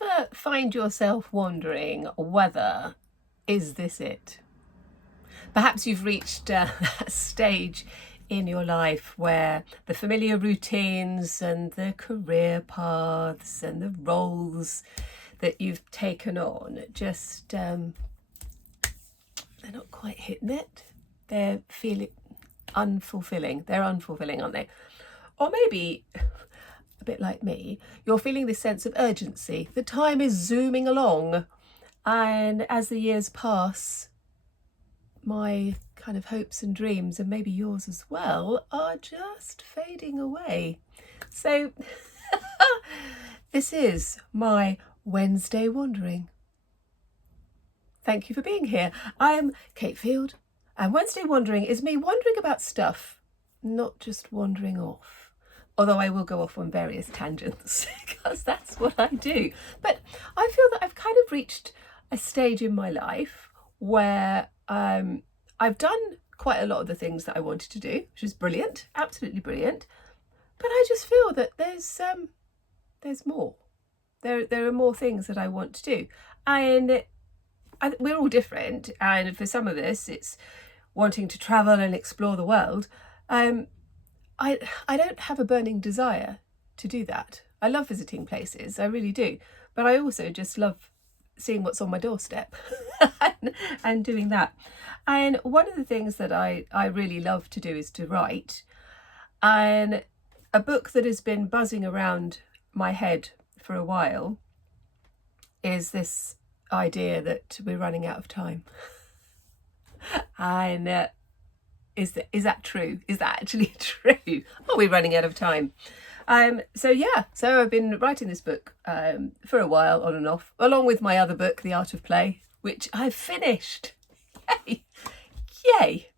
ever find yourself wondering whether, is this it? Perhaps you've reached that stage in your life where the familiar routines and the career paths and the roles that you've taken on just, they're not quite hitting it. They're feeling unfulfilling. They're unfulfilling, aren't they? Or maybe, a bit like me, you're feeling this sense of urgency. The time is zooming along, and as the years pass, my kind of hopes and dreams, and maybe yours as well, are just fading away. So this is my Wednesday wandering. Thank you for being here. I am Cate Field, and Wednesday wandering is me wandering about stuff, not just wandering off. Although I will go off on various tangents because that's what I do. But I feel that I've kind of reached a stage in my life where I've done quite a lot of the things that I wanted to do, which is brilliant, absolutely brilliant. But I just feel that there's more. There are more things that I want to do, and we're all different. And for some of us, it's wanting to travel and explore the world. I don't have a burning desire to do that. I love visiting places, I really do. But I also just love seeing what's on my doorstep and doing that. And one of the things that I really love to do is to write. And a book that has been buzzing around my head for a while is this idea that we're running out of time. And is that true? Is that actually true? Are we running out of time? So I've been writing this book for a while, on and off, along with my other book, The Art of Play, which I've finished. Yay! Yay!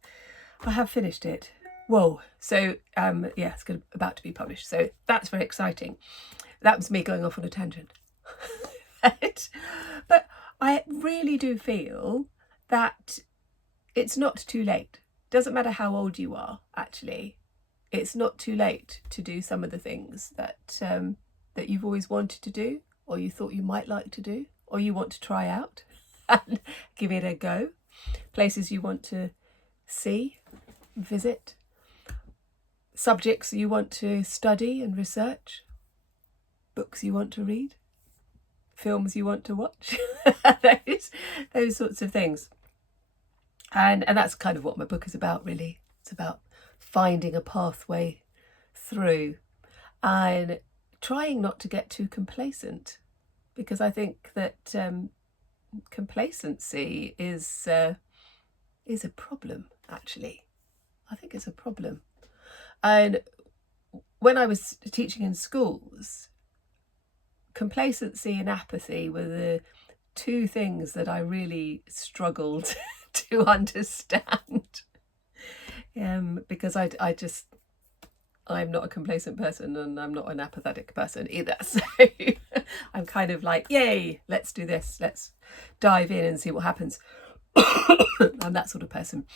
I have finished it. Whoa! So it's about to be published. So that's very exciting. That was me going off on a tangent. But I really do feel that it's not too late. Doesn't matter how old you are, actually. It's not too late to do some of the things that that you've always wanted to do, or you thought you might like to do, or you want to try out and give it a go. Places you want to see, visit, subjects you want to study and research, books you want to read, films you want to watch, those sorts of things. And that's kind of what my book is about, really. It's about finding a pathway through and trying not to get too complacent, because I think that complacency is a problem, actually. I think it's a problem. And when I was teaching in schools, complacency and apathy were the two things that I really struggled to understand, because I'm not a complacent person, and I'm not an apathetic person either. So I'm kind of like, yay, let's do this, let's dive in and see what happens. I'm that sort of person.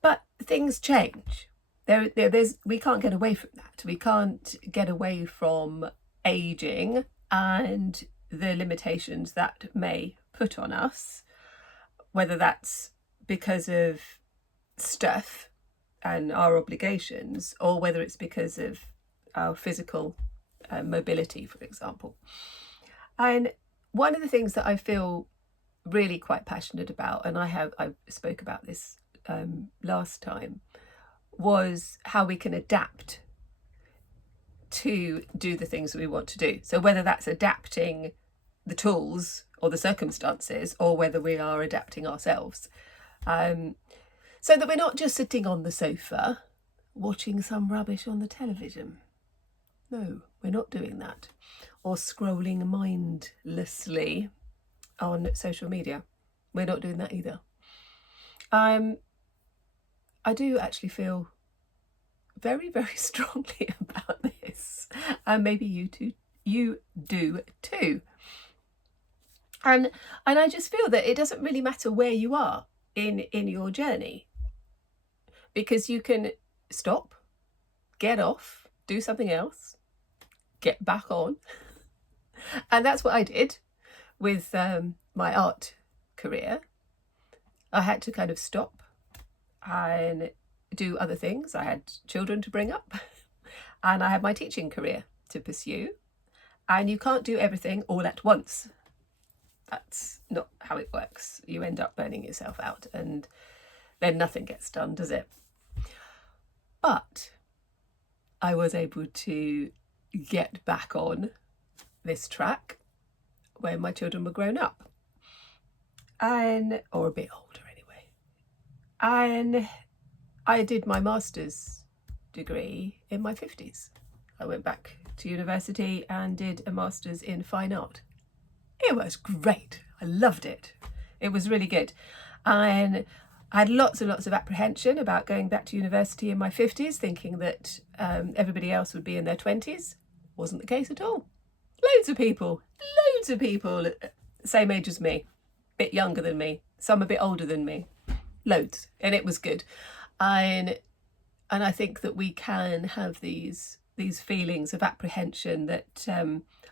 But things change. We can't get away from that. We can't get away from aging and the limitations that may put on us, whether that's because of stuff and our obligations, or whether it's because of our physical mobility, for example. And one of the things that I feel really quite passionate about, and I spoke about this last time, was how we can adapt to do the things that we want to do. So whether that's adapting the tools or the circumstances, or whether we are adapting ourselves, so that we're not just sitting on the sofa watching some rubbish on the television. No, we're not doing that. Or scrolling mindlessly on social media. We're not doing that either. I do actually feel very, very strongly about this, and maybe you do too. And I just feel that it doesn't really matter where you are in your journey, because you can stop, get off, do something else, get back on, And that's what I did with my art career. I had to kind of stop and do other things. I had children to bring up and I had my teaching career to pursue. And you can't do everything all at once. That's not how it works. You end up burning yourself out and then nothing gets done, does it? But I was able to get back on this track when my children were grown up, or a bit older anyway. And I did my master's degree in my 50s. I went back to university and did a master's in fine art. It was great. I loved it. It was really good. And I had lots and lots of apprehension about going back to university in my 50s, thinking that everybody else would be in their 20s. Wasn't the case at all. Loads of people, same age as me, a bit younger than me, some a bit older than me, loads. And it was good. And I think that we can have these feelings of apprehension that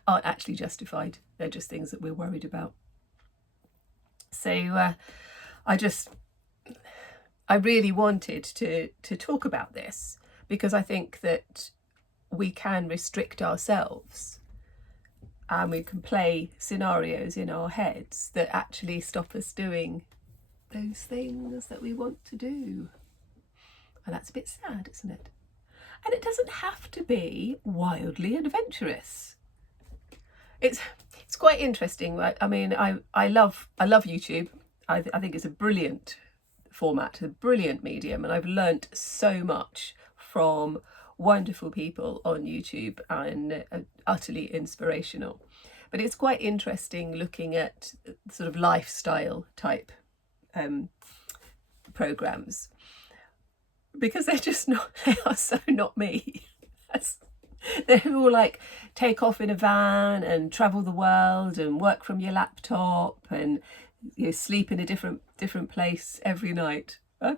aren't actually justified. They're just things that we're worried about. So I really wanted to talk about this because I think that we can restrict ourselves and we can play scenarios in our heads that actually stop us doing those things that we want to do. And that's a bit sad, isn't it? And it doesn't have to be wildly adventurous. It's quite interesting. Right? I mean, I love YouTube. I think it's a brilliant format, a brilliant medium, and I've learnt so much from wonderful people on YouTube and utterly inspirational. But it's quite interesting looking at sort of lifestyle type programs, because they're just not, they are so not me. They're all like take off in a van and travel the world and work from your laptop and sleep in a different place every night. I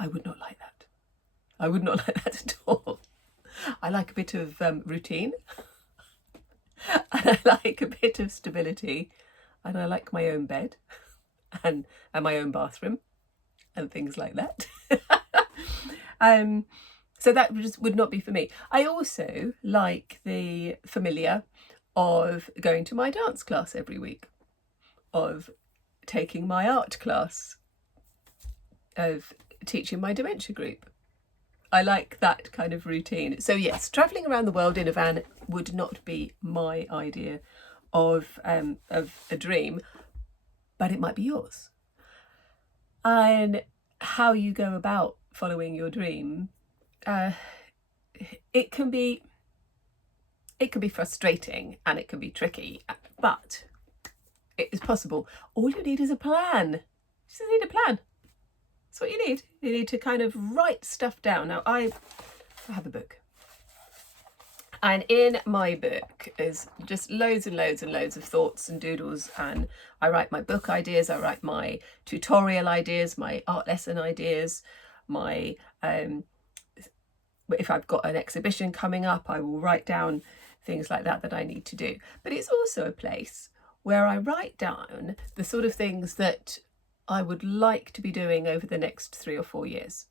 would not like that. I would not like that at all. I like a bit of routine, and I like a bit of stability, and I like my own bed and my own bathroom and things like that. So that just would not be for me. I also like the familiar of going to my dance class every week, of taking my art class, of teaching my dementia group. I like that kind of routine. So yes, travelling around the world in a van would not be my idea of a dream, but it might be yours. And how you go about following your dream, it can be frustrating and it can be tricky, but it is possible. All you need is a plan. You just need a plan. That's what you need. You need to kind of write stuff down. Now I have a book, and in my book is just loads and loads and loads of thoughts and doodles, and I write my book ideas, I write my tutorial ideas, my art lesson ideas, my if I've got an exhibition coming up, I will write down things like that I need to do. But it's also a place where I write down the sort of things that I would like to be doing over the next 3 or 4 years.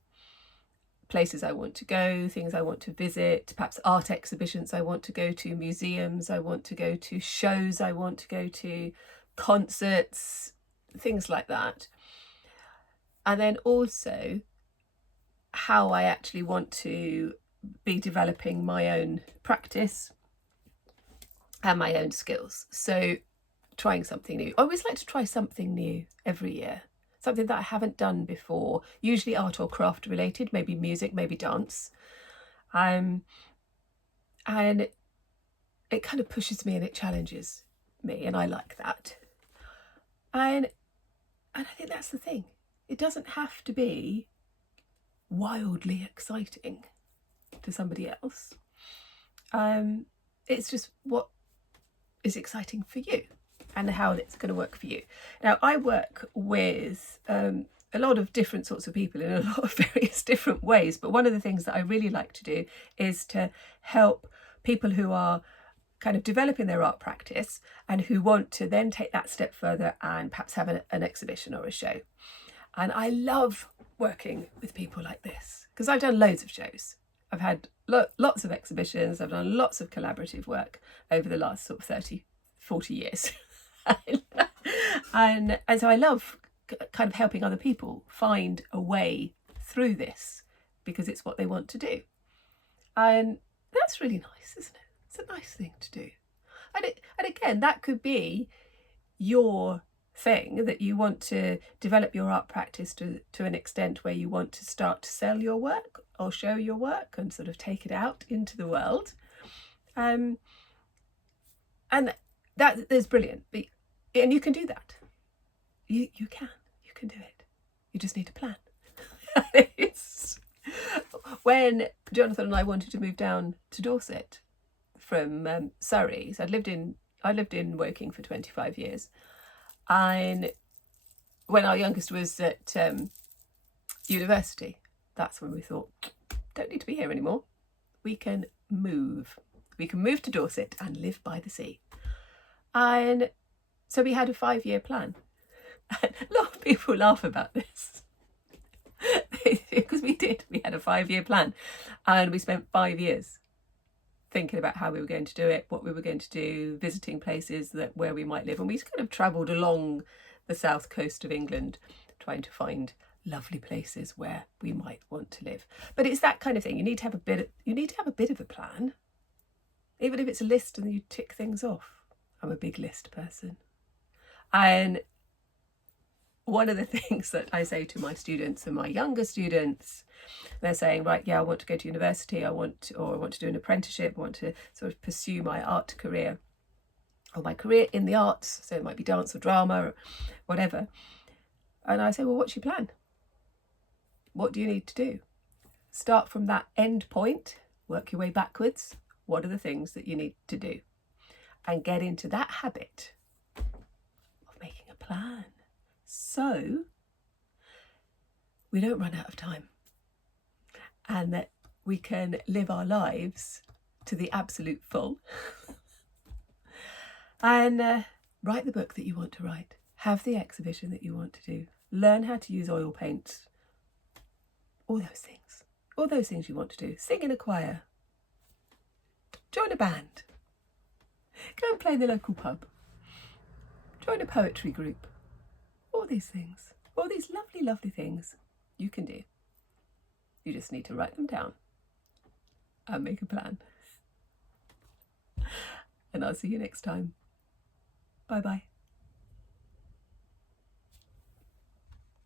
Places I want to go, things I want to visit, perhaps art exhibitions I want to go to, museums I want to go to, shows I want to go to, concerts, things like that. And then also how I actually want to be developing my own practice and my own skills. So trying something new. I always like to try something new every year, something that I haven't done before, usually art or craft related, maybe music, maybe dance. And it kind of pushes me and it challenges me, and I like that. And I think that's the thing. It doesn't have to be wildly exciting to somebody else. It's just what is exciting for you and how it's going to work for you. Now, I work with a lot of different sorts of people in a lot of various different ways, but one of the things that I really like to do is to help people who are kind of developing their art practice and who want to then take that step further and perhaps have an exhibition or a show. And I love working with people like this because I've done loads of shows. I've had lots of exhibitions. I've done lots of collaborative work over the last sort of 30, 40 years. and so I love kind of helping other people find a way through this because it's what they want to do. And that's really nice, isn't it? It's a nice thing to do. And again, that could be your thing, that you want to develop your art practice to an extent where you want to start to sell your work or show your work and sort of take it out into the world. And that is brilliant. And you can do that. You can do it. You just need a plan. When Jonathan and I wanted to move down to Dorset from Surrey, so I lived in Woking for 25 years, and when our youngest was at university, that's when we thought, don't need to be here anymore. We can move. We can move to Dorset and live by the sea. And so we had a 5-year plan. And a lot of people laugh about this. Because we did. We had a 5-year plan. And we spent 5 years thinking about how we were going to do it, what we were going to do, visiting places where we might live. And we kind of travelled along the south coast of England, trying to find lovely places where we might want to live. But it's that kind of thing. You need to have a bit of a plan, even if it's a list and you tick things off. I'm a big list person. And one of the things that I say to my students and my younger students, they're saying, right, yeah, I want to go to university, I want to do an apprenticeship, I want to sort of pursue my art career or my career in the arts, so it might be dance or drama or whatever. And I say, well, what's your plan? What do you need to do? Start from that end point, work your way backwards. What are the things that you need to do? And get into that habit of making a plan, so we don't run out of time and that we can live our lives to the absolute full. And write the book that you want to write, have the exhibition that you want to do, learn how to use oil paints, all those things you want to do. Sing in a choir, join a band, go and play in the local pub, join a poetry group. All these things, all these lovely, lovely things you can do. You just need to write them down and make a plan. And I'll see you next time. Bye-bye.